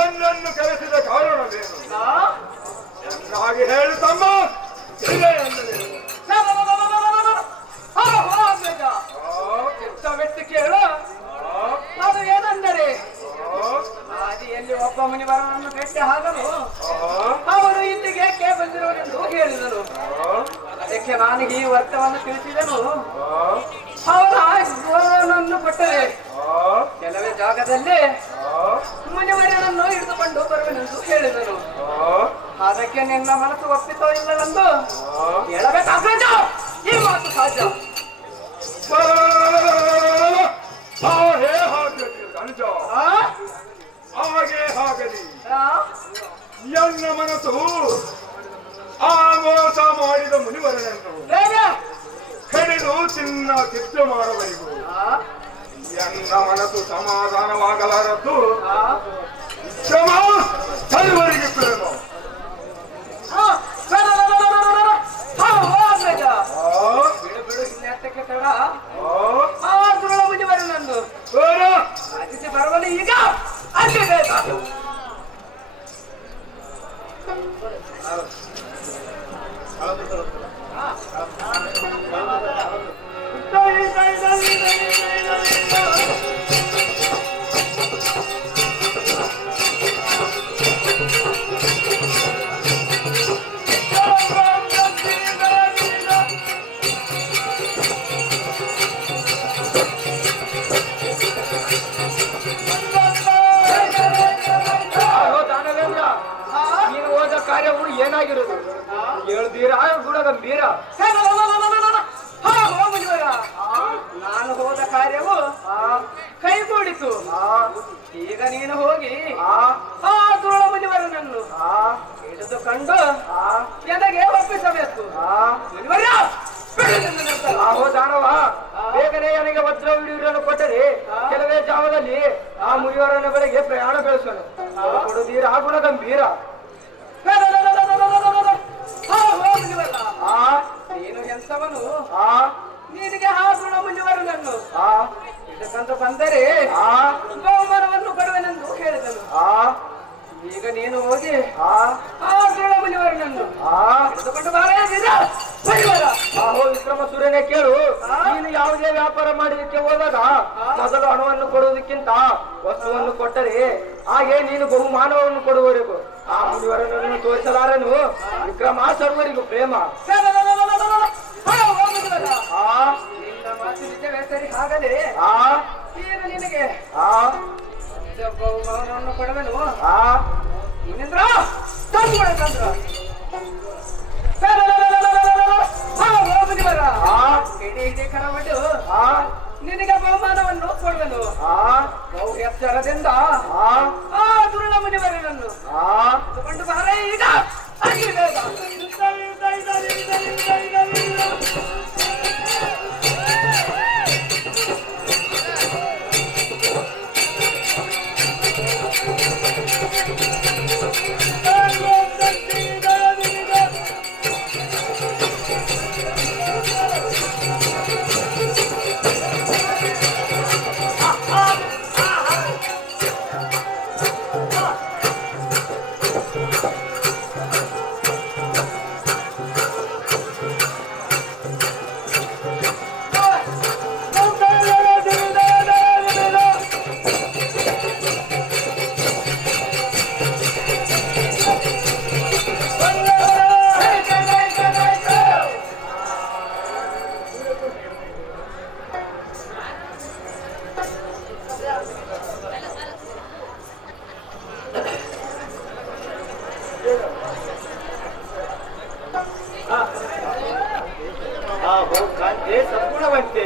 ಎನ್ನನ್ನು ಕರೆಸಿದ ಕಾರಣವೇನು? ಹಾಗೆ ಹೇಳು ತಮ್ಮ. ಕೇಳು, ಅದು ಏನೆಂದರೆ ಆದಿಯಲ್ಲಿ ಒಬ್ಬ ಮುನಿವರನನ್ನು ಭೇಟಿ ಆಗಲು ಅವರು ಇಲ್ಲಿಗೆ ಏಕೆ ಬಂದಿರುವರೆಂದು ಹೇಳಿದರು. ಅದಕ್ಕೆ ನಾನು ಈ ವರ್ತವನ್ನು ತಿಳಿಸಿದನು. ಅವರ ಜ್ಞಾನವನ್ನು ಕೊಟ್ಟರೆ ಕೆಲವೇ ಜಾಗದಲ್ಲಿ ಮುನಿವರನನ್ನು ಹಿಡಿದುಕೊಂಡು ಬರುವೆನೆಂದು ಹೇಳಿದನು. ಅದಕ್ಕೆ ನಿನ್ನ ಮನಸ್ಸು ಒಪ್ಪಿತೋ ಇಲ್ಲವೆಂದು ಹೇಳಬೇಕಾಗ್ತದೆ. ಈ ಮಾತು ಸಹಜ. ಹಾಗೆ ಹಾಗಲಿ ಎನ್ನ ಮನಸ್ಸು ಆ ಮೋಸ ಮಾಡಿದ ಮುನಿವರನನ್ನು ಕಡಿದು ಚಿನ್ನ ಚಿತ್ರ ಮಾಡಬೇಕು. ಎನ್ನ ಮನಸ್ಸು ಸಮಾಧಾನವಾಗಲಾರದ್ದು. ಕ್ಷಮ ಸರ್ವರಿಗೆ ಪ್ರೇಮ. ಮುನಿವರನನ್ನು ಆದಿತ್ಯ ಬರವನು ಈಗ ಅಲ್ಲಿ ಕಾರ್ಯವು ಏನಾಗಿರುವುದು ಹೇಳ್ತೀರಾ? ಗುಣಗಂಭೀರ. ನಾನು ಹೋದ ಕಾರ್ಯವು ಕೈಗೂಡಿತು. ಈಗ ನೀನು ಹೋಗಿ ಆ ದುರುಳ ಮುನಿವರನನ್ನು ಹಿಡಿದುಕೊಂಡು ಎದಗೆ ಒಪ್ಪಿಸಬೇಕು. ಆಹೋ ದಾನವ, ಬೇಗನೆ ನನಗೆ ವಜ್ರ ವಿಡಿಯೋವನ್ನು ಕೊಟ್ಟರೆ ಕೆಲವೇ ಜಾವದಲ್ಲಿ ಆ ಮುನಿವರನ ಬಳಿಗೆ ಪ್ರಯಾಣ ಬೆಳೆಸೋಣ. ಕೊಡುತ್ತೀರಾ? ಗುಣಗಂಭೀರ. ನೀನು ಎಂತವನು? ನಿನಗೆ ಆ ಗುಣ ಮುನಿವರನನ್ನು ಇದಕ್ಕಂತ ಬಂದರೆ ಬಹುಮಾನವನ್ನು ಕೊಡುವೆನೆಂದು ಹೇಳಿದನು. ಈಗ ನೀನು ಹೋಗಿ ಆ ಗುಣ ಮುನಿವರನನ್ನು ಹಿಡಿದುಕೊಂಡು ಆಹೋ ವಿಕ್ರಮ ಸೂರ್ಯನೇ ಕೇಳು. ನೀನು ಯಾವುದೇ ವ್ಯಾಪಾರ ಮಾಡಲಿಕ್ಕೆ ಹೋದಾಗ ಮೊದಲು ಹಣವನ್ನು ಕೊಡುವುದಕ್ಕಿಂತ ವಸ್ತುವನ್ನು ಕೊಟ್ಟರೆ ಹಾಗೆ ನೀನು ಬಹುಮಾನವನ್ನು ಕೊಡುವವರೆಗೂ ಆ ಮುನಿವರನನ್ನು ತೋರಿಸಲಾರನು. ವಿಕ್ರಮ ಸರ್ವರಿಗೂ ಪ್ರೇಮ. ನಿನ್ನ ಮಾತು ನಿಜವೇ ಸರಿ. ಹಾಗಲೇ ಈಗ ನಿನಗೆ ಬಹುಮಾನವನ್ನು ಕೊಡುವೆನು. ಮುನೀಂದ್ರ ತಂದ್ರ ಇಡೀ ಕರವಟ್ಟು ನಿನಗೆ ಬಹುಮಾನವನ್ನು ಕೊಡುವೆನು. ಬಹು ಎಚ್ಚರದಿಂದ ಆ ದುರುಳ ಮುನಿವರನನ್ನು ತಗೊಂಡು ಬಾರ ಈಗ. ಸದ್ಗುಣವಂತೆ.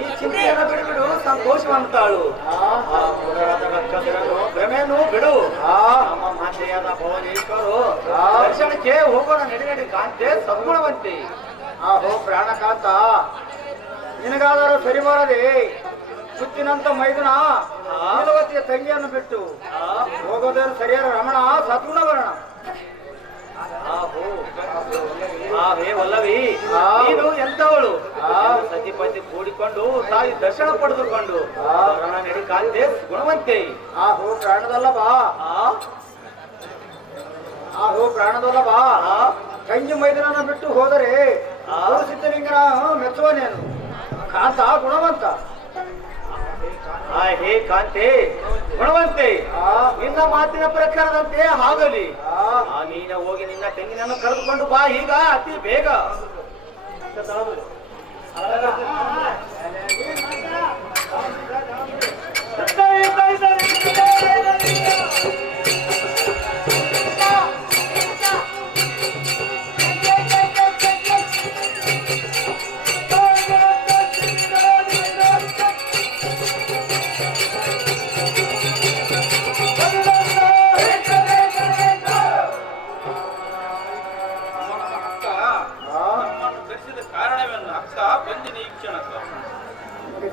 ಈ ಚಿಂತೆಯನ್ನು ಬಿಡುಬಿಡು, ಸಂತೋಷವಂತಾಳು. ಭ್ರಮೆಯನ್ನು ಬಿಡು. ನಮ್ಮ ಮಾತೆಯಾದ ಭವನೇಶ್ವರು ದರ್ಶನಕ್ಕೆ ಹೋಗೋಣ. ನಡಿ ಕಾಂತೆ ಸದ್ಗುಣವಂತೆ. ಆಹೋ ಪ್ರಾಣಕಾಂತ, ನಿನಗಾದರೂ ಸರಿ ಬಾರದೆ ಸುತ್ತಿನಂತ ಮೈದುನ ನೀಲವತಿಯ ತಂಗಿಯನ್ನು ಬಿಟ್ಟು ಹೋಗೋದೇನು ಸರಿಯಾದ ರಮಣ ಸದ್ಗುಣ ವರ್ಣ. ಹೇ ವಲ್ಲವಿ, ನೀನು ಎಂತವಳು? ಸತಿಪತಿ ಕೂಡಿಕೊಂಡು ತಾಯಿ ದರ್ಶನ ಪಡೆದುಕೊಂಡು ನಡಿ ಕಾಂತೆ ಗುಣವಂತೆ. ಆಹೋ ಪ್ರಾಣದಲ್ಲವ, ಆಹೋ ಪ್ರಾಣದಲ್ಲವ, ತಂಗಿ ಮೈದನನ್ನ ಬಿಟ್ಟು ಹೋದರೆ ಸಿದ್ಧಲಿಂಗನ ಮೆಚ್ಚುವನೇನು ಕಾಂತ ಗುಣವಂತ. ಹೇ ಕಾಂತೆ ಗುಣವಂತೆ, ನಿನ್ನ ಮಾತಿನ ಪ್ರಕಾರದಂತೆ ಆಗಲಿ. ನೀನ ಹೋಗಿ ನಿನ್ನ ತೆಂಗಿನನ್ನು ಕರೆದುಕೊಂಡು ಬಾ ಈಗ ಅತಿ ಬೇಗ.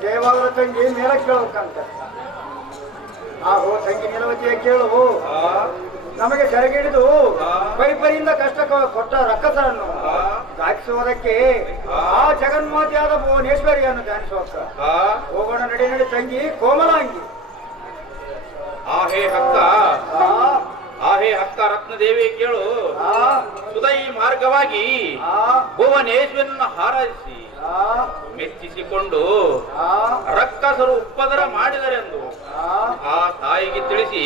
ಜಯವಾಗದ ತಂಗಿ ಮೇಲ ಕೇಳಬೇಕಂತ. ಆಹೋ ತಂಗಿ ನೀಲವತಿಯ ಕೇಳು, ನಮಗೆ ಸೆರೆಗಿಡಿದು ಪರಿಪರಿಯಿಂದ ಕಷ್ಟ ಕೊಟ್ಟ ರಕ್ಕಸರನ್ನು ದಾಟಿಸುವುದಕ್ಕೆ ಆ ಜಗನ್ಮಾತೆಯಾದ ಭುವನೇಶ್ವರಿಯನ್ನು ಧ್ಯಾನಿಸುವಕ್ಕ ಹೋಗೋಣ. ನಡಿ ನಡಿ ತಂಗಿ ಕೋಮಲಾಂಗಿ. ಹೇ ಅಕ್ಕ ರತ್ನದೇವಿ ಕೇಳು, ಸುದೈ ಮಾರ್ಗವಾಗಿ ಭುವನೇಶ್ವರನ ಹಾರೈಸಿ ಮೆಚ್ಚಿಸಿಕೊಂಡು ರಕ್ಕಸರು ಉಪದ್ರ ಮಾಡಿದರೆಂದು ಆ ತಾಯಿಗೆ ತಿಳಿಸಿ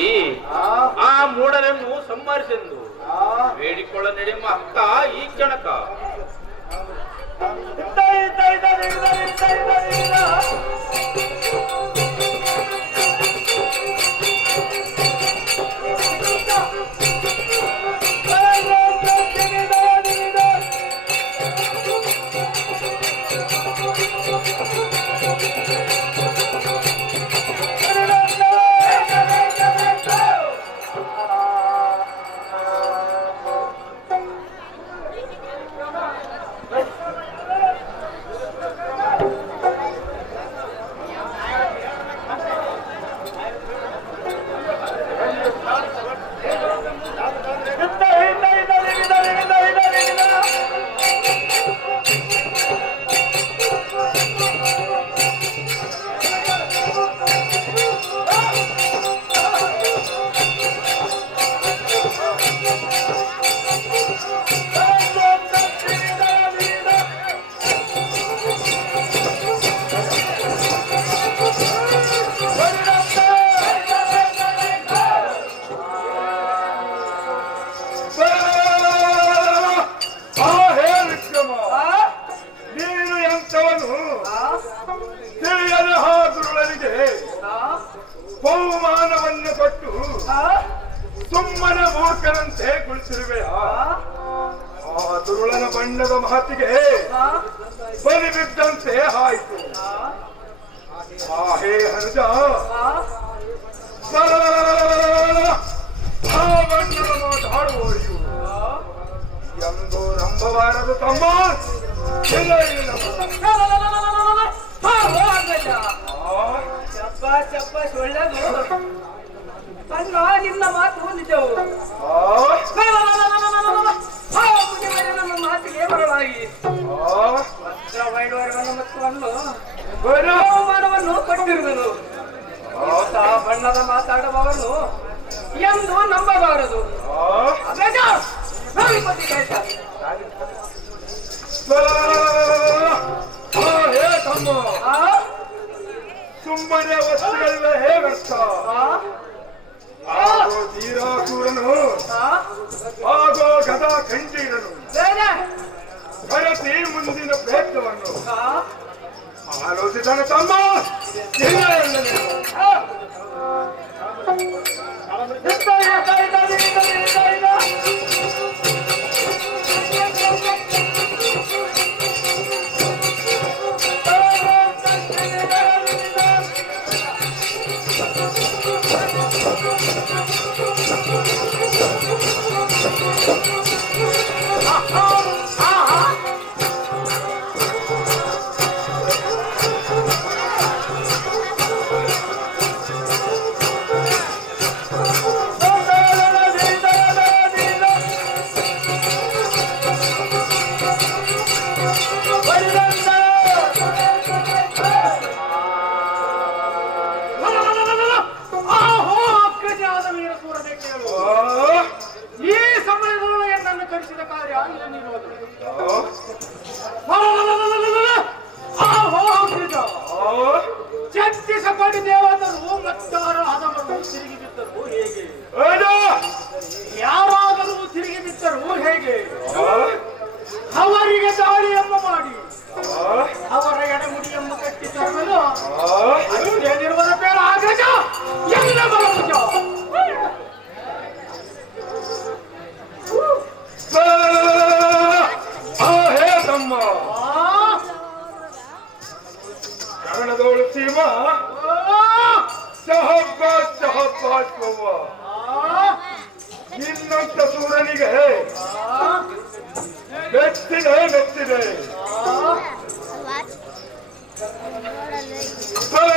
ಆ ಮೂಢರನ್ನು ಸಂಹರಿಸೆಂದು ಬೇಡಿಕೊಳ್ಳ ನಡೆಯುವ ಅಕ್ಕ ಈ ಕ್ಷಣಕ. ಬಹುಮಾನವನ್ನು ಕೊಟ್ಟು ಸುಮ್ಮನೆ ಮೂರ್ಖನಂತೆ ಕುಳಿತಿರುವೆಯ ಆ ದುರುಳನ ಬಣ್ಣದ ಮಾತಿಗೆ ಬಲಿ ಬಿದ್ದಂತೆ ಆಯಿತು. ಹೇ ಹನುಜ, ಆ ಬಣ್ಣದ ಮಾತಾಡುವವರು ಎಂದು ನಂಬಬಾರದು ತಮ್ಮ. ಒಳ್ಳೆದು ಅಲ್ಲ, ನಿನ್ನ ಮಾತು ನಿಜವು. ನನ್ನ ಮಾತಿಗೆ ಬರಲಾಗಿ ಬಹುಮಾನವನ್ನು ಕೊಟ್ಟಿರುವುದು. ಬಣ್ಣದ ಮಾತಾಡುವವನು ಎಂದು ನಂಬಬಾರದು. ಸುಮ್ಮನೆ ವಸ್ತುಗಳಿವೆ ಹೇ ವ್ಯರ್ಥ. ಆಗೋ ತೀರಾಸೂರನು, ಆಗೋ ಗದಾ ಖಂಡೀರನು ಭರತಿ ಮುಂದಿನ ಪ್ರಯತ್ನವನ್ನು ಆಲೋಚಿಸನ ತಮ್ಮ. ಏನಿರೋದು ಆ, ಛತ್ತೀಸಗಢ ದೇವದರು ಮತ್ತಾರು ಹದವರು ತಿರುಗಿ ಬಿದ್ದರು ಹೇಗೆ ಏನು? ಯಾರಾದರೂ ತಿರುಗಿ ಬಿದ್ದರು ಹೇಗೆ ಆ, ಅವರಿಗೆ ದಾಳಿಯನ್ನು ಮಾಡಿ ಆ, ಅವರ ಎಡಮುಡಿಯನ್ನು ಕಟ್ಟಿ ತರಲು ಆ, ಅಷ್ಟೇನಿರುವುದ ಬೇಡ ಆಗಜ ಎಲ್ಲ ಬಲಭುಜ ಹೇ ತಮ್ಮ ಕನ್ನಡದವಳು ಸೀಮ ಶಹಬ್ಬಾಸ್ ಶಹಬ್ಬಾಸ್ ಅವ್ವ ಇನ್ನೊಂದ ಸೂರನಿಗೆ ಮೆಚ್ಚಿದೆ What?